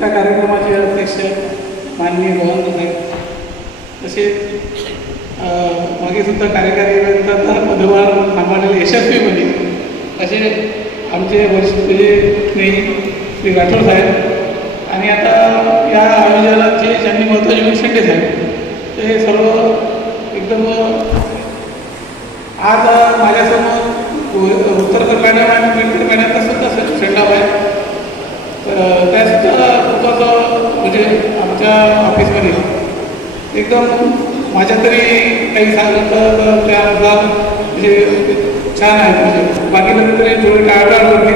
आजच्या कार्यक्रमाचे अध्यक्ष माननीय गोवंत साहेब, तसेच मागे सुद्धा कार्यकारी अभियंत्यांचा पदभार सांभाळलेले यशस्वीपणे असे आमचे वरिष्ठ स्नेही श्री राठोड साहेब आणि आता या आयोजनाचे ज्यांनी महत्त्वाचे मुशंडे साहेब, तर हे सर्व एकदम आज माझ्यासमोर उत्तर कर्नाटक आणि दक्षिण कर्नाटकचा सुद्धा सेंडाप आहे. तर त्यासुद्धा महत्त्वाचं म्हणजे आमच्या ऑफिसमध्ये एकदम माझ्या तरी काही सांगत तर त्यानुसार म्हणजे छान आहे. म्हणजे बाकी तरी थोडी टाळाटाळ होती.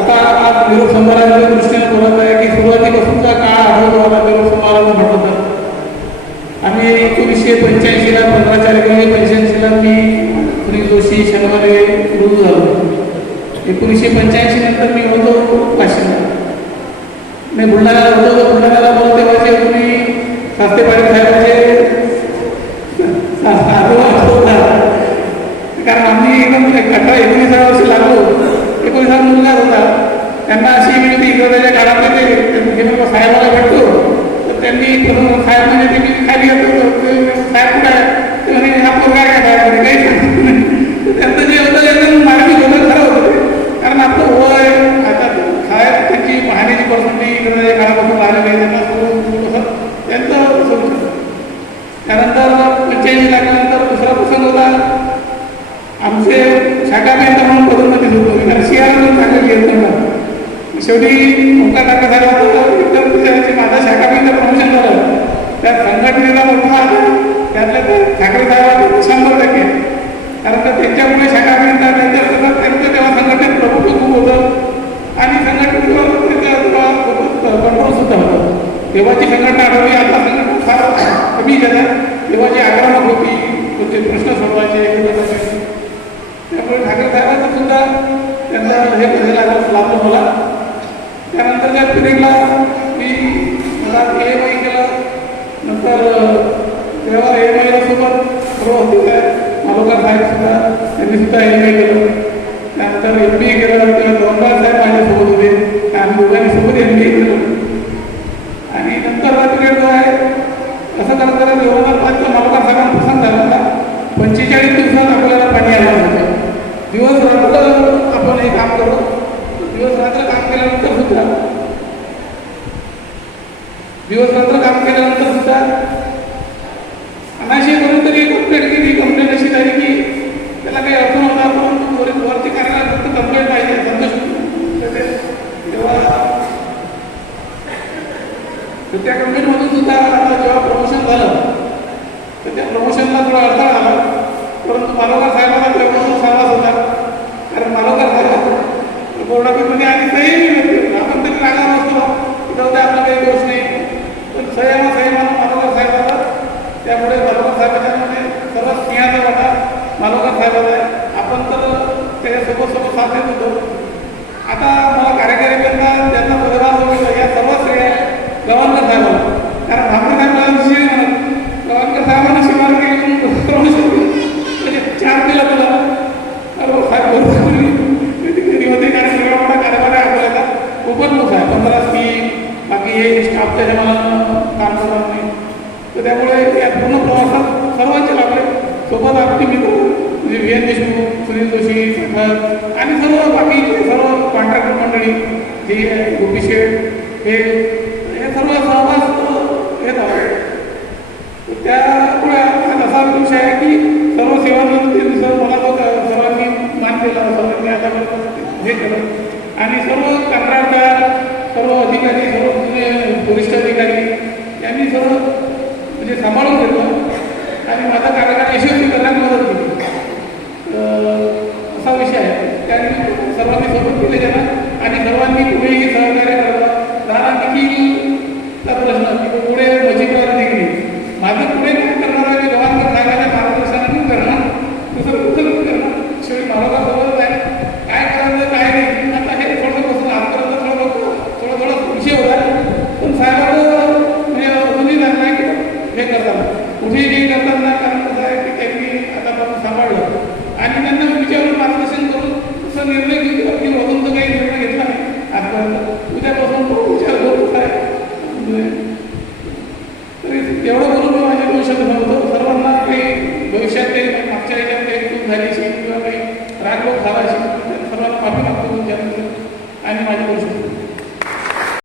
आता आज निरोप समारंभाच्या दृष्टीने बोलत आहे की सुरुवातीपासूनचा काळ आठवतो. आता निरोप समारंभ म्हणतो तर आम्ही 1985ला 15 जानेवारी 1985ला मी सुनील जोशी शनिवारी रुजू झालो. 1985 नंतर मी होतो काशीला, मी बुलढाण्याला होतो. बुलढाण्याला मला तेव्हाचे तुम्ही शास्त्री पाटील साहेबांचे कारण आम्ही एकदम 18-19 वर्षी लागलो. 19 मुलगा होता, त्यांना अशी विनंती इंग्रजाच्या काळामध्ये ते साहेबाला भेटतो. तर त्यांनी साहेब म्हणजे ते मी खाली येतो, साहेब कुठे आहे ते म्हणे हा पोरगा आहे साहेबांनी काही सांगतो नाही. त्यांचं जे होतं एकदम मानवी बोलत खरं होतं. कारण आपलं वय आता साहेब त्यांची पाहण्याची परिस्थिती इंग्रजाच्या काळापासून राहिलेली आहे. त्यांना कसं त्यांचं सोडून त्यानंतर 85 लागल्यानंतर दुसरा प्रसंग होता. आमचे शाखाभियंता म्हणून पदोन्नती होतो. कारण सिआरला चांगली येत नव्हता. शेवटी ओंकार टाका झाला, माझा शाखाभियंता प्रमोशन झालं. त्या संघटनेला मोठा त्यातल्या ठाकरे साहेबांना 100%. कारण तर त्यांच्यामुळे शाखाभियंता त्यांचं तेव्हा संघटनेत प्रभुत्व खूप होतं आणि संघटनेवर कंट्रोल सुद्धा होतं. तेव्हाची संघटना आढळली, आता संघटना फार कमी झाल्या. तेव्हाची आक्रमक होती, तुमचे प्रश्न सोडवायचे. त्यामुळे ठाकरे साहेबांचं सुद्धा त्यांचं हे करायला लागलं मला. त्यानंतर त्या पिरियडला मी मला AMI केलं. नंतर तेव्हा AMIला सोबत सर्व होते काय मालोकर साहेब सुद्धा, त्यांनी सुद्धा AMI केलं. त्यानंतर MBA केलं. तेव्हा दोनबार साहेब माझ्यासोबत होते. आम्ही दोघांनी सोबत MBA केलं. आणि नंतर हा पिरियड जो आहे असं करत करत 2005चा मालोकर साहेबांना प्रसंग झाला होता. 45 दिवसात आपल्याला पाणी आलं होतं. दिवस रात्र आपण हे काम करू. दिवस रात्र काम केल्यानंतर सुद्धा अनाशी करून तरी कंप्लेंट केली. कंप्लेंट अशी झाली की त्याला काही अर्थ नव्हता, परंतु वरती कार्यालयात फक्त कंप्लेंट पाहिजे संतोष. तेव्हा त्या कंप्लेंटमधून सुद्धा आता जेव्हा प्रमोशन झालं तर त्या प्रमोशनला थोडा अडथळा आला. परंतु मालोकर साहेबांना तेव्हा सांगाच होता. कारण मालोकर साहेब बोर्डामध्ये आणि सही आपण तरी रागावर असतो तिथं आपला काही दोष नाही, पण सही मालोकर साहेबाला. त्यामुळे मालोकर साहेबांच्यामध्ये सर्वात स्नेहाचा वाटा मालोकर साहेबाला आहे. आपण तर त्याच्यासोबत साथ देत होतो. आता मला कार्यकारी अभियंता ज्यांना पदभार होईल या सर्व श्रेय गवाणकर साहेबाला. कारण भामरे साहेबांना विषय म्हणत गवाणकर साहेबांना शिवार केली म्हणजे 4 दिला तुला साहेब होते. कारण सगळा मोठा कार्यभार आहे आपल्याला खूपच मोठा आहे. 15 स्कीम बाकी हे स्टाफ त्याच्या मला काम करणार नाही. तर त्यामुळे या पूर्ण प्रवासात सर्वांचे लाभले. सोबत आपले मित्र म्हणजे VN देशमुख, सुनील जोशी, शेखर आणि सर्व बाकीचे सर्व कॉन्ट्रॅक्टर मंडळी जे गोपी शेठ हे सर्व सहभाग घेत आहोत. त्यामुळे असा विषय आहे की सर्व सेवानिवृत्ती मला तो सर्वांनी मान केला, सर्वांनी आतापर्यंत हे केलं. आणि सर्व कंत्राटदार, सर्व अधिकारी, सर्व वरिष्ठ अधिकारी यांनी सर्व म्हणजे सांभाळून घेतलं आणि माझा कार्यक्रम यशस्वी करण्यात मदत केली. असा विषय आहे. त्यांनी सर्वांनी सोबत केले त्यांना आणि सर्वांनी पुढेही सहकार्य करावं. राहणार देखील प्रश्न की पुढे मजिदवार देखील माझं पुढे काय करणार आहे. गवाणकर साहेबांच्या मार्गदर्शनाने करणार, दुसरं कुठं करणार. शेवटी मालोकरसोबत आहे काय करायचं काय नाही. आता हे थोडं बसून आजपर्यंत थोडा विषय होता, पण साहेबांना म्हणजे अजूनही झालं नाही की हे करताना कुठेही हे करताना. कारण कसं आहे की त्यांनी आतापर्यंत सांभाळलं आणि त्यांना विचारून मार्गदर्शन करून तसं निर्णय घेतला की अजून तर काही निर्णय घेतला नाही आजपर्यंत. माफी मागतो तुमच्यानंतर आणि माझी करू शकतो.